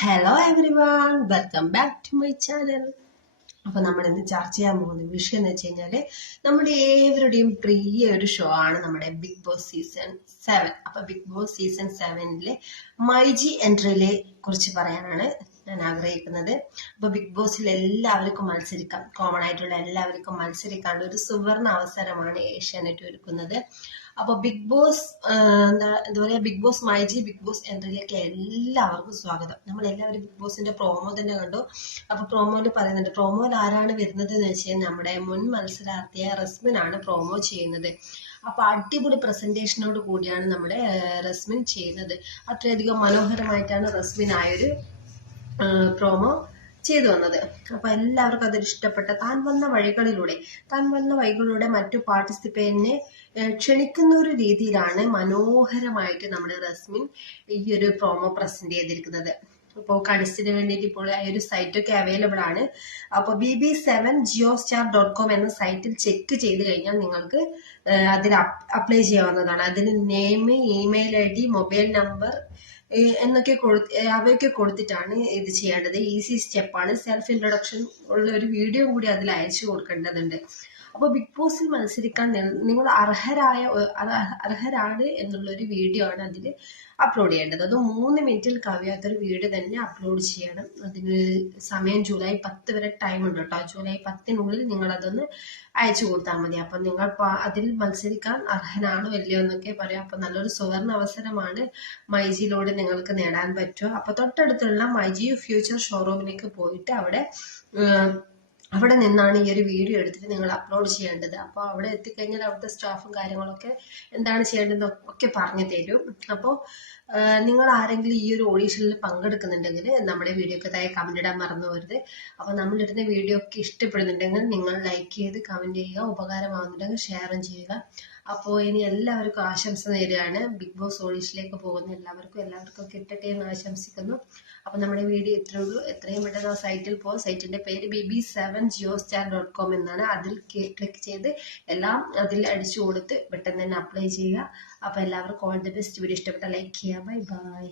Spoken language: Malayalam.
Hello everyone, welcome back to my channel. അപ്പൊ നമ്മൾ ഇന്ന് ചർച്ച ചെയ്യാൻ പോകുന്ന വിഷയം എന്ന് വെച്ച് കഴിഞ്ഞാല് നമ്മുടെ ഏവരുടെയും പ്രിയ ഒരു ഷോ ആണ് നമ്മുടെ ബിഗ് ബോസ് സീസൺ 7. അപ്പൊ ബിഗ് ബോസ് സീസൺ 7 മൈജി എൻട്രിയിലെ കുറിച്ച് പറയാനാണ് ഞാൻ ആഗ്രഹിക്കുന്നത്. അപ്പൊ ബിഗ് ബോസിൽ എല്ലാവർക്കും മത്സരിക്കാം, കോമൺ ആയിട്ടുള്ള എല്ലാവർക്കും മത്സരിക്കാനുള്ള ഒരു സുവർണ അവസരമാണ് ഏഷ്യാനെറ്റ് ഒരുക്കുന്നത്. അപ്പൊ ബിഗ് ബോസ് എന്താ പറയാ, Big Boss myG Big Boss എൻട്രിയിലേക്ക് എല്ലാവർക്കും സ്വാഗതം. നമ്മൾ എല്ലാവരും ബിഗ് ബോസിന്റെ പ്രോമോ തന്നെ കണ്ടു. അപ്പൊ പ്രോമോയിൽ പറയുന്നുണ്ട്, പ്രോമോയിൽ ആരാണ് വരുന്നത് എന്ന് വെച്ചാൽ നമ്മുടെ മുൻ മത്സരാർത്ഥിയായ റസ്മിൻ ആണ് പ്രോമോ ചെയ്യുന്നത്. അപ്പൊ അടിപൊളി പ്രസന്റേഷനോട് കൂടിയാണ് നമ്മുടെ റസ്മിൻ ചെയ്യുന്നത്. അത്രയധികം മനോഹരമായിട്ടാണ് റസ്മിൻ ആയൊരു പ്രോമോ ചെയ്തു വന്നത്. അപ്പൊ എല്ലാവർക്കും അതൊരു ഇഷ്ടപ്പെട്ട താൻ വന്ന വഴികളിലൂടെ മറ്റു പാർട്ടിസിപ്പേറ്റിനെ ക്ഷണിക്കുന്ന ഒരു രീതിയിലാണ് മനോഹരമായിട്ട് നമ്മുടെ റസ്മിൻ ഈ ഒരു പ്രോമോ പ്രസന്റ് ചെയ്തിരിക്കുന്നത്. ഇപ്പോൾ കടിച്ചിന് വേണ്ടിയിട്ട് ഇപ്പോൾ ആ ഒരു സൈറ്റൊക്കെ അവൈലബിൾ ആണ്. അപ്പോൾ bb7geostar.com എന്ന സൈറ്റിൽ ചെക്ക് ചെയ്ത് കഴിഞ്ഞാൽ നിങ്ങൾക്ക് അതിൽ അപ്ലൈ ചെയ്യാവുന്നതാണ്. അതിന് name, email ID, mobile number എന്നൊക്കെ അവയൊക്കെ കൊടുത്തിട്ടാണ് ഇത് ചെയ്യേണ്ടത്. ഈസി സ്റ്റെപ്പാണ്. സെൽഫ് ഇൻട്രൊഡക്ഷൻ ഉള്ള ഒരു വീഡിയോ കൂടി അതിൽ അയച്ചു കൊടുക്കേണ്ടതുണ്ട്. അപ്പോൾ ബിഗ് ബോസിൽ മത്സരിക്കാൻ നിങ്ങൾ അർഹരാണ് എന്നുള്ള ഒരു വീഡിയോ ആണ് അതിൽ അപ്ലോഡ് ചെയ്യേണ്ടത്. അത് 3 മിനിറ്റിൽ കവിയാത്തൊരു വീഡിയോ തന്നെ അപ്ലോഡ് ചെയ്യണം. അതിന് സമയം ജൂലൈ 10 വരെ ടൈം ഉണ്ട് കേട്ടോ. ജൂലൈ 10-നുള്ളിൽ നിങ്ങൾ അതൊന്ന് അയച്ചു കൊടുത്താൽ മതി. അപ്പൊ നിങ്ങൾ അതിൽ മത്സരിക്കാൻ അർഹനാണോ അല്ലയോ എന്നൊക്കെ പറയാം. അപ്പൊ നല്ലൊരു സുവർണ അവസരമാണ് മൈജിയിലൂടെ നിങ്ങൾക്ക് നേടാൻ പറ്റുക. അപ്പൊ തൊട്ടടുത്തുള്ള മൈജി ഫ്യൂച്ചർ ഷോറൂമിലേക്ക് പോയിട്ട് അവിടെ നിന്നാണ് ഈ ഒരു വീഡിയോ എടുത്തിട്ട് നിങ്ങൾ അപ്ലോഡ് ചെയ്യേണ്ടത്. അപ്പോൾ അവിടെ എത്തിക്കഴിഞ്ഞാൽ അവിടുത്തെ സ്റ്റാഫും കാര്യങ്ങളൊക്കെ എന്താണ് ചെയ്യേണ്ടതെന്ന് ഒക്കെ പറഞ്ഞു തരും. അപ്പോൾ നിങ്ങൾ ആരെങ്കിലും ഈ ഒരു ഓഡീഷനിൽ പങ്കെടുക്കുന്നുണ്ടെങ്കിൽ നമ്മുടെ വീഡിയോക്ക് താഴെ കമന്റ് ഇടാൻ മറന്നു പോകരുത്. അപ്പോൾ നമ്മളിടുന്ന വീഡിയോ ഒക്കെ ഇഷ്ടപ്പെടുന്നുണ്ടെങ്കിൽ നിങ്ങൾ ലൈക്ക് ചെയ്ത് കമന്റ് ചെയ്യുക, ഉപകാരമാകുന്നുണ്ടെങ്കിൽ ഷെയറും ചെയ്യുക. അപ്പോൾ ഇനി എല്ലാവർക്കും ആശംസ നേരുകയാണ്. ബിഗ് ബോസ് ഓഡീഷനിലേക്ക് പോകുന്ന എല്ലാവർക്കും കിട്ടട്ടെ എന്ന് ആശംസിക്കുന്നു. അപ്പൊ നമ്മുടെ വീഡിയോ ഇത്രേ ഉള്ളൂ. എത്രയും പെട്ടെന്ന് ആ സൈറ്റിൽ പോകും. സൈറ്റിന്റെ പേര് bb7geostar.com എന്നാണ്. അതിൽ ക്ലിക്ക് ചെയ്ത് എല്ലാം അതിൽ അടിച്ചു കൊടുത്ത് പെട്ടെന്ന് തന്നെ അപ്ലൈ ചെയ്യുക. അപ്പൊ എല്ലാവർക്കും ഓൾ ദി ബെസ്റ്റ്. വീഡിയോ ഇഷ്ടപ്പെട്ട ലൈക്ക് ചെയ്യുക. Bye bye.